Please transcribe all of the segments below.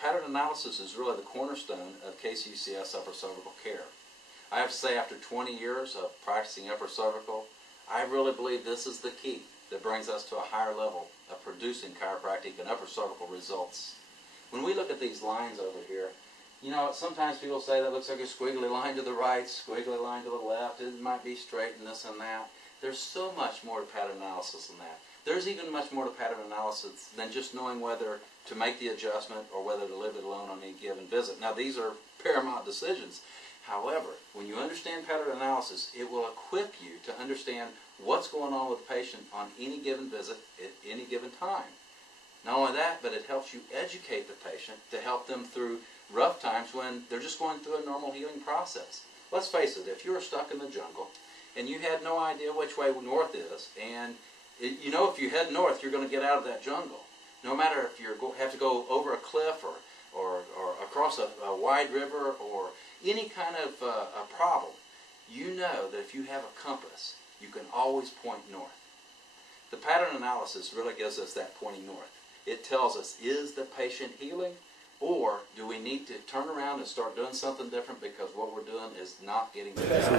pattern analysis is really the cornerstone of KCUCS upper cervical care. I have to say, after 20 years of practicing upper cervical, I really believe this is the key that brings us to a higher level of producing chiropractic and upper cervical results. When we look at these lines over here, you know, sometimes people say that looks like a squiggly line to the right, squiggly line to the left, it might be straight and this and that. There's so much more to pattern analysis than that. There's even much more to pattern analysis than just knowing whether to make the adjustment or whether to leave it alone on any given visit. Now, these are paramount decisions. However, when you understand pattern analysis, it will equip you to understand what's going on with the patient on any given visit at any given time. Not only that, but it helps you educate the patient to help them through rough times when they're just going through a normal healing process. Let's face it, if you were stuck in the jungle and you had no idea which way north is, and you know if you head north you're going to get out of that jungle, no matter if you have to go over a cliff or across a wide river or any kind of a problem, you know that if you have a compass, you can always point north. The pattern analysis really gives us that pointing north. It tells us, is the patient healing, or do we need to turn around and start doing something different because what we're doing is not getting better?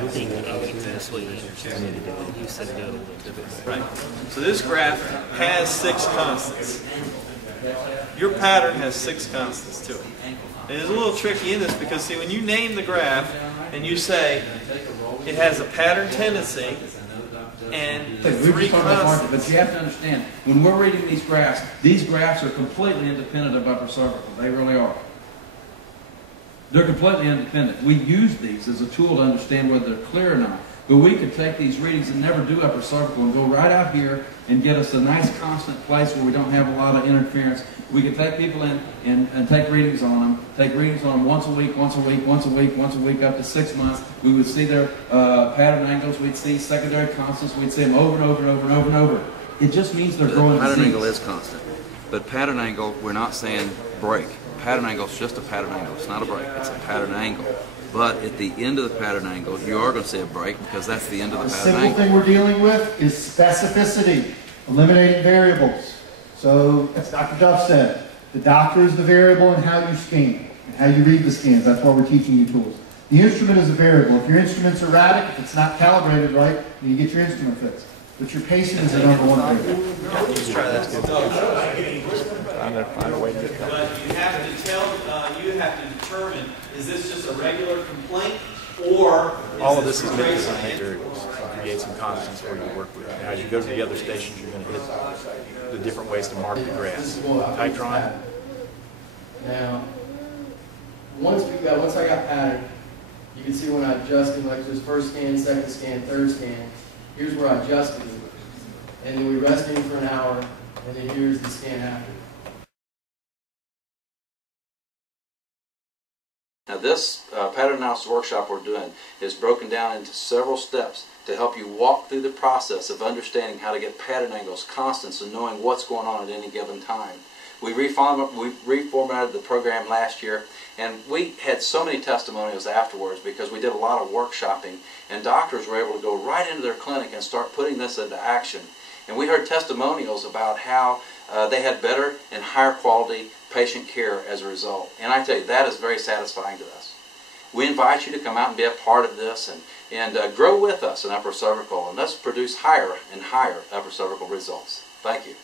Right. So this graph has 6 constants. Your pattern has 6 constants to it. And it's a little tricky in this because, see, when you name the graph and you say it has a pattern tendency and 3 constants. But you have to understand, when we're reading these graphs are completely independent of upper cervical. They really are. They're completely independent. We use these as a tool to understand whether they're clear or not. But we could take these readings and never do upper cervical and go right out here and get us a nice constant place where we don't have a lot of interference. We could take people in and take readings on them, once a week, once a week, once a week, once a week, up to 6 months. We would see their pattern angles, we'd see secondary constants, we'd see them over and over and over and over and over. It just means they're growing disease. Pattern angle is constant. But pattern angle, we're not saying break. Pattern angle is just a pattern angle. It's not a break, it's a pattern angle. But at the end of the pattern angle, you are going to see a break because that's the end of the pattern angle. The simple thing we're dealing with is specificity, eliminating variables. So, as Dr. Duff said, the doctor is the variable in how you scan, and how you read the scans. That's why we're teaching you tools. The instrument is a variable. If your instrument's erratic, if it's not calibrated right, then you get your instrument fixed. But your patient is the number one variable. Let's try that. Find a way to get that. But you have to determine, is this just a regular complaint, or all of this is meant to eliminate variables, create some constants for you to work with. Now, as you go to the other stations, you're going to hit the different ways to mark the graphs. Titron. Now, once I got pattern, you can see when I adjusted, like this first scan, second scan, third scan. Here's where I adjusted it, and then we rested for an hour, and then here's the scan after. Now this pattern analysis workshop we're doing is broken down into several steps to help you walk through the process of understanding how to get pattern angles, constants, and knowing what's going on at any given time. We reformatted the program last year, and we had so many testimonials afterwards because we did a lot of workshopping, and doctors were able to go right into their clinic and start putting this into action. And we heard testimonials about how they had better and higher quality patient care as a result. And I tell you, that is very satisfying to us. We invite you to come out and be a part of this and grow with us in upper cervical, and let's produce higher and higher upper cervical results. Thank you.